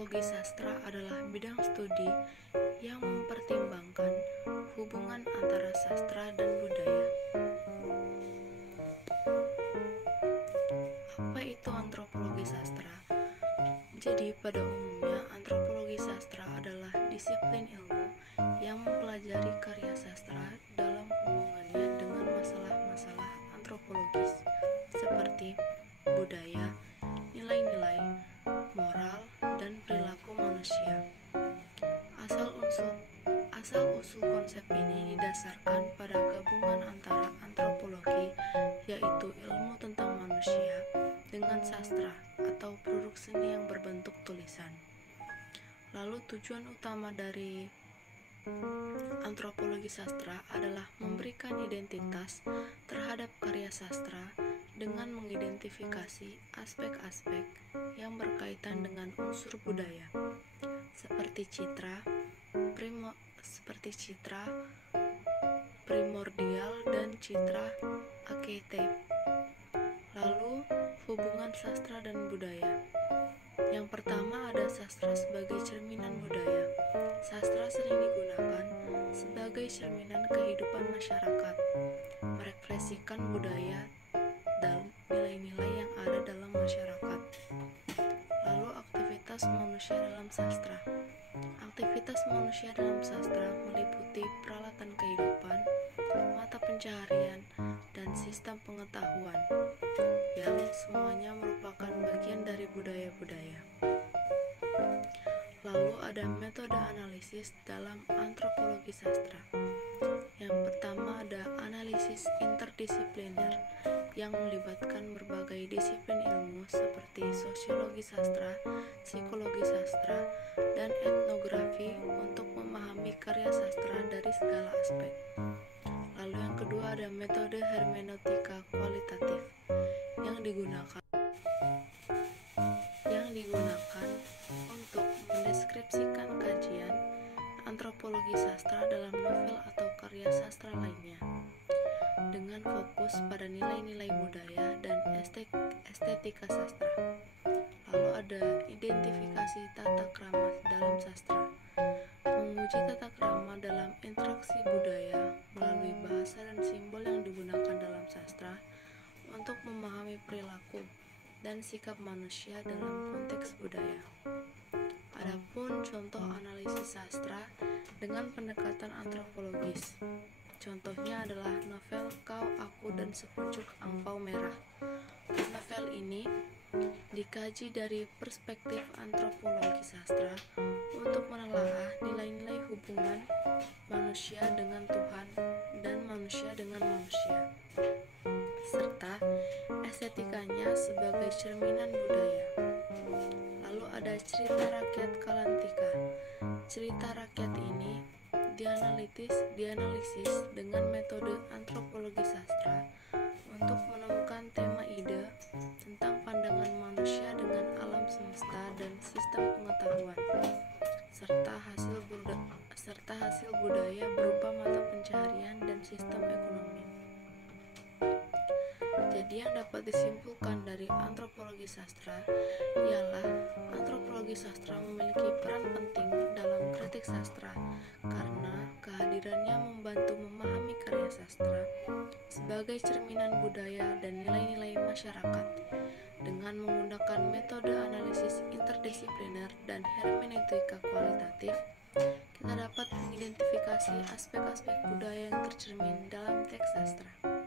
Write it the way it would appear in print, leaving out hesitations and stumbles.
Antropologi sastra adalah bidang studi yang mempertimbangkan hubungan antara sastra dan budaya. Apa itu antropologi sastra? Jadi, pada umumnya, antropologi sastra adalah disiplin ilmu yang mempelajari karya sastra dalam hubungannya dengan masalah-masalah antropologis seperti budaya, nilai-nilai, moral, dan perilaku manusia. Asal-usul konsep ini didasarkan pada gabungan antara antropologi, yaitu ilmu tentang manusia, dengan sastra atau produk seni yang berbentuk tulisan. Lalu tujuan utama dari antropologi sastra adalah memberikan identitas terhadap karya sastra dengan mengidentifikasi aspek-aspek yang berkaitan dengan unsur budaya, seperti citra, primordial, dan citra archetype. Lalu, hubungan sastra dan budaya. Yang pertama ada sastra sebagai cerminan budaya. Sastra sering digunakan sebagai cerminan kehidupan masyarakat, merekspresikan budaya dan nilai-nilai yang ada dalam masyarakat. Lalu aktivitas manusia dalam sastra. Aktivitas manusia dalam sastra meliputi peralatan kehidupan, mata pencaharian, dan sistem pengetahuan, yang semuanya merupakan bagian dari budaya-budaya. Lalu ada metode analisis dalam antropologi sastra. Yang pertama ada analisis interdisipliner yang melibatkan berbagai disiplin ilmu seperti sosiologi sastra, psikologi sastra, dan etnografi untuk memahami karya sastra dari segala aspek. Lalu yang kedua ada metode hermeneutika kualitatif yang digunakan untuk mendeskripsikan kajian antropologi sastra dalam novel atau karya sastra lainnya, dengan fokus pada nilai-nilai budaya dan estetika sastra. Lalu ada identifikasi tata krama dalam sastra, menguji tata krama dalam interaksi budaya melalui bahasa dan simbol yang digunakan dalam sastra untuk memahami perilaku dan sikap manusia dalam konteks budaya. Adapun contoh analisis sastra dengan pendekatan antropologis. Contohnya adalah novel Kau, Aku, dan Sepucuk Angpau Merah. Novel ini dikaji dari perspektif antropologi sastra untuk menelaah nilai-nilai hubungan manusia dengan Tuhan dan manusia dengan manusia, serta estetikanya sebagai cerminan budaya. Lalu ada cerita rakyat Kalantika. Cerita rakyat ini dianalisis dengan metode antropologi sastra untuk menemukan tema ide tentang pandangan manusia dengan alam semesta dan sistem pengetahuan, serta hasil budaya berupa mata pencaharian dan sistem ekonomi. Jadi yang dapat disimpulkan dari antropologi sastra ialah antropologi sastra memiliki peran penting dalam kritik sastra karena kehadirannya membantu memahami karya sastra sebagai cerminan budaya dan nilai-nilai masyarakat. Dengan menggunakan metode analisis interdisipliner dan hermeneutika kualitatif, kita dapat mengidentifikasi aspek-aspek budaya yang tercermin dalam teks sastra.